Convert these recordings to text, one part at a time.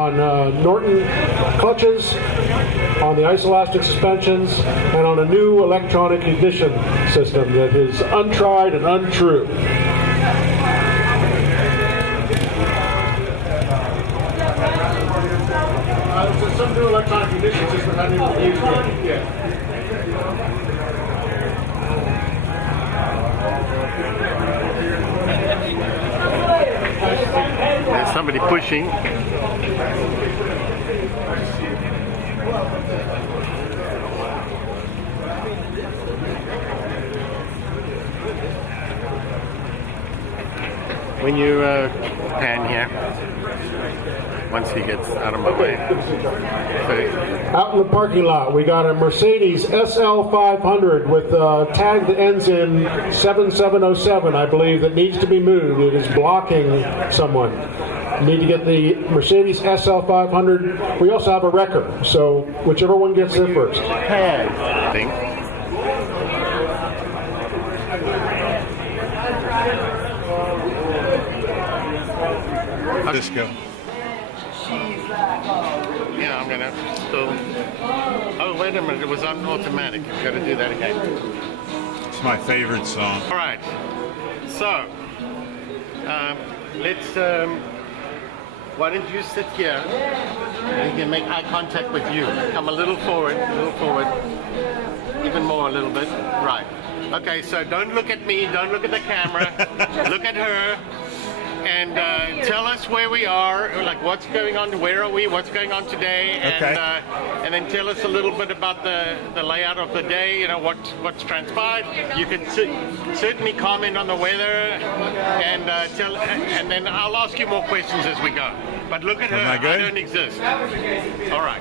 on Norton clutches, on the isoelastic suspensions, and on a new electronic ignition system that is untried and untrue. There's some new electronic ignition system I haven't even used yet. There's somebody pushing. When you pan here, once he gets out of my way. So, out in the parking lot, we got a Mercedes SL500 with a tag that ends in 7707, I believe, that needs to be moved. It is blocking someone. You need to get the Mercedes SL500. We also have a wrecker, so whichever one gets there first. Pan thing. Disco. Yeah, I'm gonna still. Oh, wait a minute! It was on automatic. You've got to do that again. It's my favorite song. All right. So, let's. Why don't you sit here? We can make eye contact with you. Come a little forward, even more, a little bit. Right. Okay. So don't look at me. Don't look at the camera. Look at her. And tell us where we are, like what's going on, where are we, what's going on today, and then tell us a little bit about the layout of the day, you know, what's transpired. You can certainly comment on the weather, and and then I'll ask you more questions as we go. But look at her, I don't exist. All right.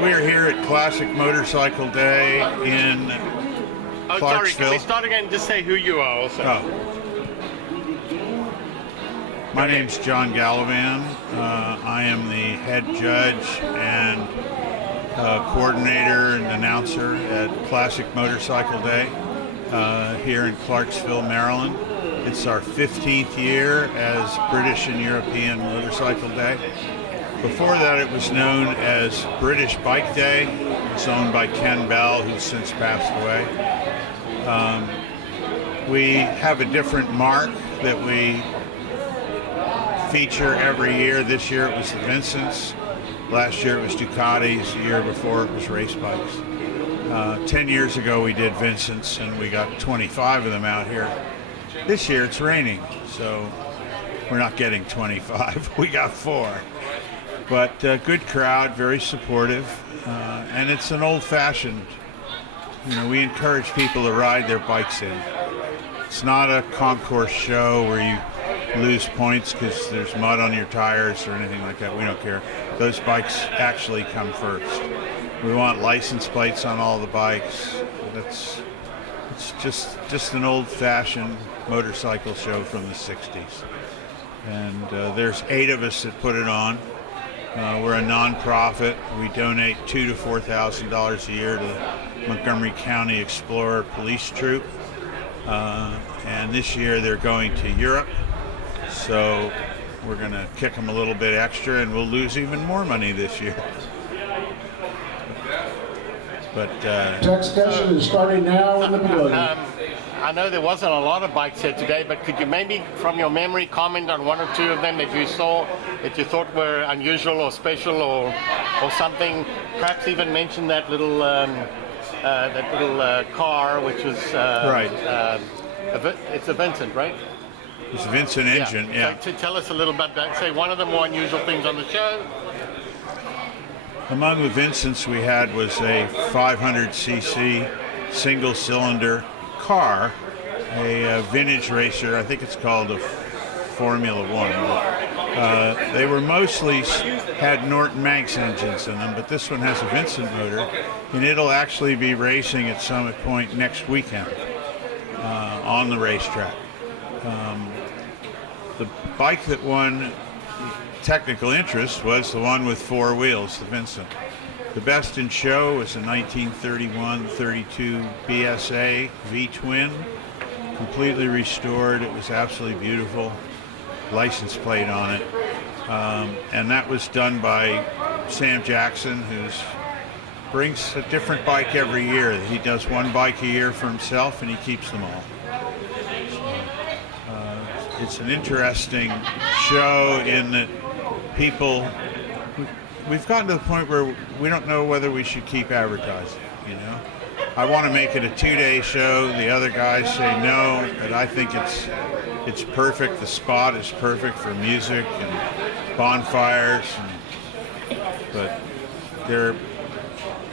We're here at Classic Motorcycle Day in Clarksville. Sorry, can we start again and just say who you are also? Oh. My name's John Galavan. I am the head judge and coordinator and announcer at Classic Motorcycle Day here in Clarksville, Maryland. It's our 15th year as British and European Motorcycle Day. Before that, it was known as British Bike Day. It's owned by Ken Bell, who's since passed away. We have a different mark that we feature every year. This year it was the Vincents. Last year it was Ducatis. The year before it was race bikes. 10 years ago we did Vincents and we got 25 of them out here. This year it's raining, so we're not getting 25. We got 4. But good crowd, very supportive, and it's an old-fashioned, you know, we encourage people to ride their bikes in. It's not a concourse show where you lose points because there's mud on your tires or anything like that. We don't care. Those bikes actually come first. We want license plates on all the bikes. It's just an old-fashioned motorcycle show from the 60s. And there's 8 of us that put it on. We're a non-profit. We donate $2,000 to $4,000 a year to the Montgomery County Explorer Police Troop. And this year they're going to Europe. So we're going to kick them a little bit extra, and we'll lose even more money this year. But Text session is starting now in the pavilion. I know there wasn't a lot of bikes here today, but could you maybe, from your memory, comment on 1 or 2 of them that you saw that you thought were unusual or special or something? Perhaps even mention that little car, which was right. It's a Vincent, right? It's a Vincent engine, yeah. So to tell us a little about that, say one of the more unusual things on the show. Among the Vincents we had was a 500cc single-cylinder car, a vintage racer. I think it's called a Formula One. But, they were mostly had Norton Manx engines in them, but this one has a Vincent motor, and it'll actually be racing at Summit Point next weekend on the racetrack. The bike that won technical interest was the one with 4 wheels, the Vincent. The best in show was a 1931-32 BSA V-twin, completely restored. It was absolutely beautiful. License plate on it. And that was done by Sam Jackson, who brings a different bike every year. He does one bike a year for himself, and he keeps them all. It's an interesting show in that we've gotten to the point where we don't know whether we should keep advertising, you know. I want to make it a 2-day show. The other guys say no, but I think it's perfect. The spot is perfect for music and bonfires, but they're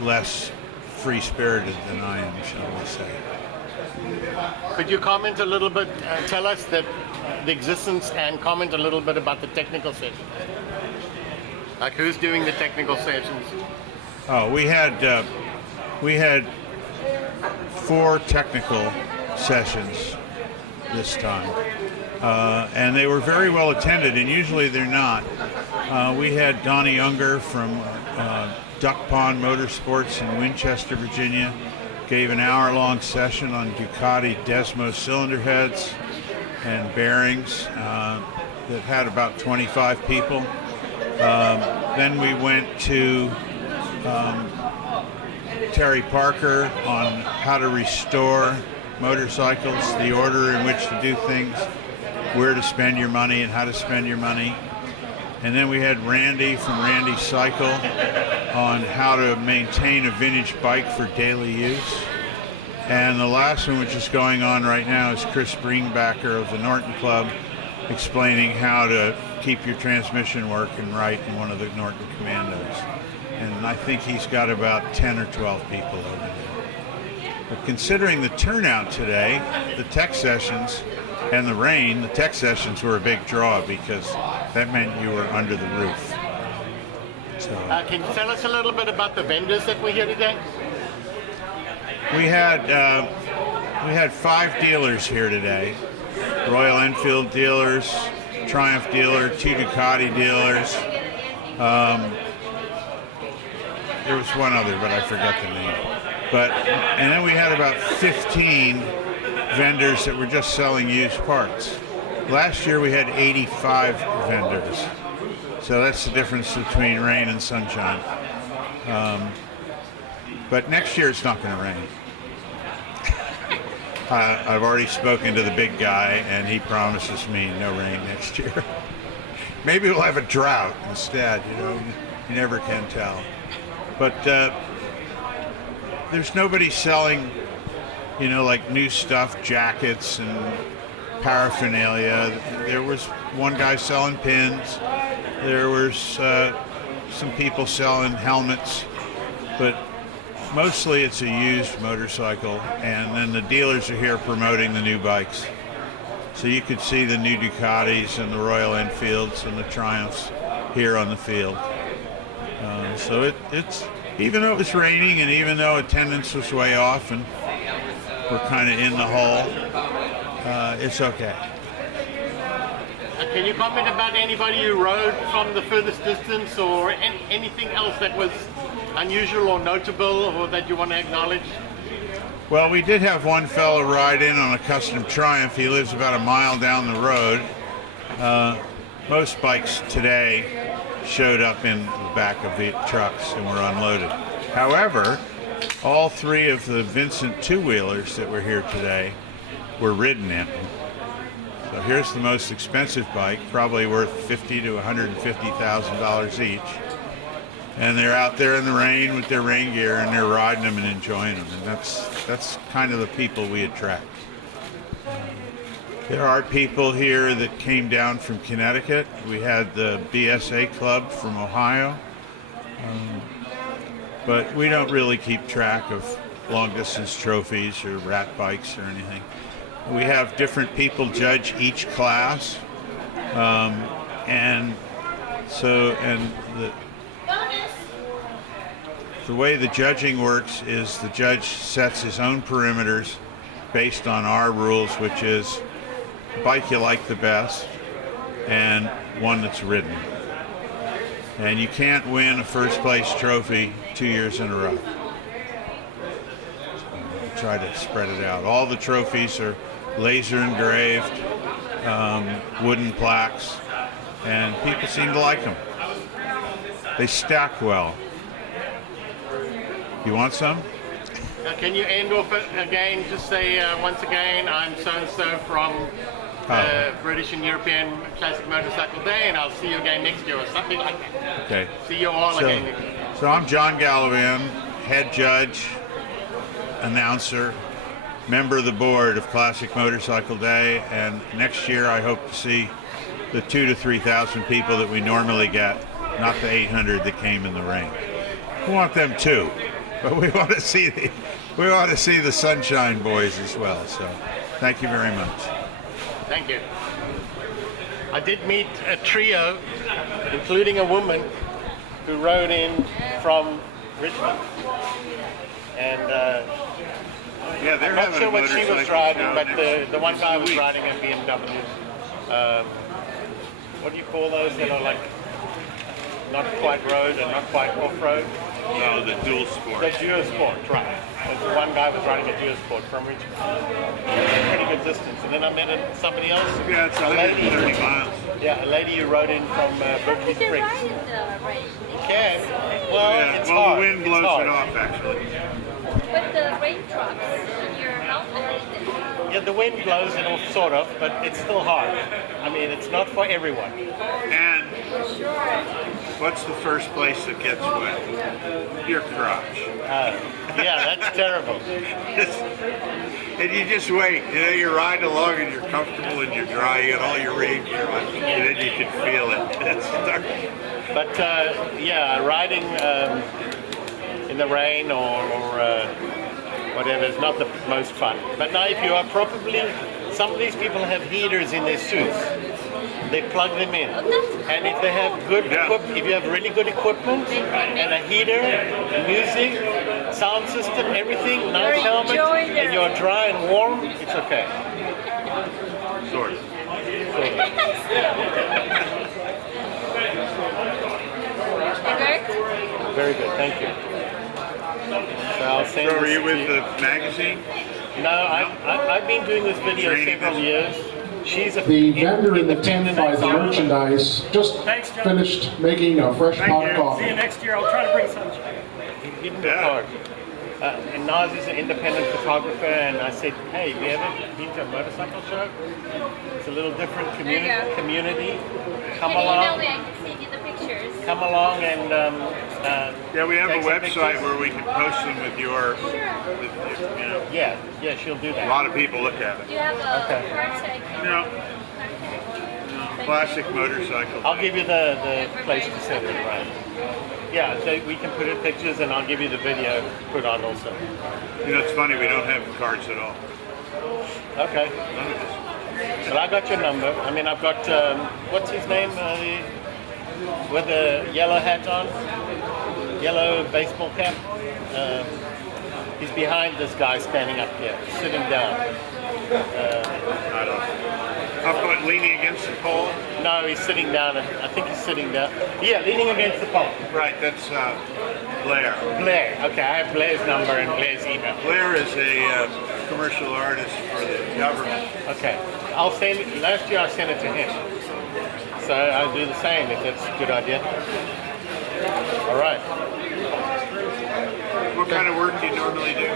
less free-spirited than I am, shall we say. Could you comment a little bit, tell us the existence and comment a little bit about the technical sessions? Like who's doing the technical sessions? Oh, we had 4 technical sessions this time, and they were very well attended, and usually they're not. We had Donnie Unger from Duck Pond Motorsports in Winchester, Virginia, gave an hour-long session on Ducati Desmo cylinder heads and bearings that had about 25 people. Then we went to Terry Parker on how to restore motorcycles, the order in which to do things, where to spend your money and how to spend your money. And then we had Randy from Randy Cycle on how to maintain a vintage bike for daily use. And the last one, which is going on right now, is Chris Greenbacker of the Norton Club explaining how to keep your transmission working right in one of the Norton Commandos. And I think he's got about 10 or 12 people over there. But considering the turnout today, the tech sessions and the rain, the tech sessions were a big draw because that meant you were under the roof. So, can you tell us a little bit about the vendors that were here today? we had 5 dealers here today. Royal Enfield dealers, Triumph dealer, 2 Ducati dealers. There was one other, but I forget the name. And then we had about 15 vendors that were just selling used parts. Last year we had 85 vendors. So that's the difference between rain and sunshine. But next year it's not going to rain. I've already spoken to the big guy, and he promises me no rain next year. Maybe we'll have a drought instead, you know, you never can tell. But there's nobody selling, you know, like new stuff, jackets and paraphernalia. There was one guy selling pins. There was some people selling helmets, but mostly it's a used motorcycle, and then the dealers are here promoting the new bikes. So you could see the new Ducatis and the Royal Enfields and the Triumphs here on the field. So it's even though it was raining and even though attendance was way off and we're kind of in the hole, it's okay. Can you comment about anybody who rode from the furthest distance or anything else that was unusual or notable or that you want to acknowledge? Well, we did have one fellow ride in on a custom Triumph. He lives about a mile down the road. Most bikes today showed up in the back of the trucks and were unloaded. However, all 3 of the Vincent two-wheelers that were here today were ridden in. So here's the most expensive bike, probably worth $50,000 to $150,000 each. And they're out there in the rain with their rain gear, and they're riding them and enjoying them. And that's kind of the people we attract. There are people here that came down from Connecticut. We had the BSA Club from Ohio. But we don't really keep track of long-distance trophies or rat bikes or anything. We have different people judge each class. The way the judging works is the judge sets his own perimeters based on our rules, which is the bike you like the best and one that's ridden. And you can't win a first place trophy 2 years in a row. So try to spread it out. All the trophies are laser engraved, wooden plaques, and people seem to like them. They stack well. You want some? Can you end off it again? Just say once again, I'm so-and-so from British and European Classic Motorcycle Day, and I'll see you again next year or something like that. Okay. See you all again next year. So I'm John Galavan, head judge, announcer, member of the board of Classic Motorcycle Day, and next year I hope to see the 2,000 to 3,000 people that we normally get, not the 800 that came in the rain. We want them too, but we want to see the Sunshine Boys as well. So, thank you very much. Thank you. I did meet a trio, including a woman who rode in from Richmond, and Yeah, they're I'm not having sure a what she was motorcycle riding, show but next the one guy was week. riding a BMW. What do you call those that are like not quite road and not quite off-road? No, the dual sport. The Duo Sport, right. The one guy was riding a Duo Sport from Richmond. Pretty good distance. And then I met somebody else. Yeah, it's a lady. 130 miles. Yeah, a lady who rode in from Berkeley You can Springs. ride in the rain. You can. Well, Yeah, it's well, hard. the wind It's blows hard. it off, actually. But the raindrops in your mouth and everything. Yeah, the wind blows it off, sort of, but it's still hard. I mean, it's not for everyone. And what's the first place that gets wet? Your crotch. Yeah, that's terrible. And you just wait. You know, you're riding along and you're comfortable and you're dry. You got all your rain gear on, and then you can feel it. It's dark. But yeah, riding in the rain or whatever is not the most fun. But now, if you are properly, some of these people have heaters in their suits. They plug them in, and if they have good, if you have really good equipment and a heater, music, sound system, everything, nice helmet, and you're dry and warm, it's okay. Sort of. Very good, thank you. So I'll send So are this you to with the magazine? No, I've been doing this video several years. She's a The vendor in the tent independent buys the designer. merchandise just Thanks, John. finished making a fresh pot of See you coffee. next year. I'll try to bring sunshine. Give him the Yeah. card. And Naz is an independent photographer, and I said, hey, have you ever been to a motorcycle show? It's a little different community. There you go. Come Can you email along. me? I can send you the pictures. Come along and Yeah, we have a take some website pictures. where we can post them with your, you know, Yeah, she'll do a that. lot of people look at it. Do you have a Okay. card so I can? No, classic motorcycle. I'll give you the place to send it, right? Yeah, so we can put in pictures, and I'll give you the video to put on also. You know, it's funny, we don't have cards at all. Okay. None of us. Well, I got your number. I mean, I've got, what's his name? With the yellow hat on, yellow baseball cap. He's behind this guy standing up here, sitting down. I don't know. Up, what, leaning against the pole? No, he's sitting down. I think he's sitting down. Yeah, leaning against the pole. Right, that's Blair. Blair. Okay, I have Blair's number and Blair's email. Blair is a commercial artist for the government. Okay. I'll send it. Last year I sent it to him. So I'll do the same if that's a good idea. All right. What kind of work do you normally do?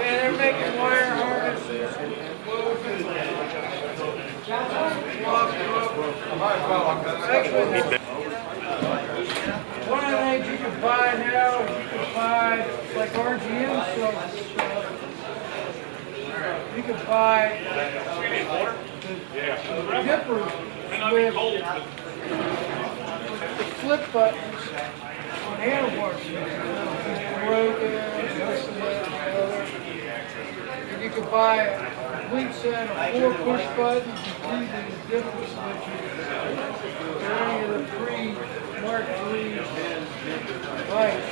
They're making wire harnesses. One of the things you can buy now is you can buy, like RGM sells this stuff. You can buy the dippers with the flip buttons on handlebars. Broken, this and that and the other. And you can buy a complete set of 4 push buttons, including the different switches. They're any of the pre Mark III lights.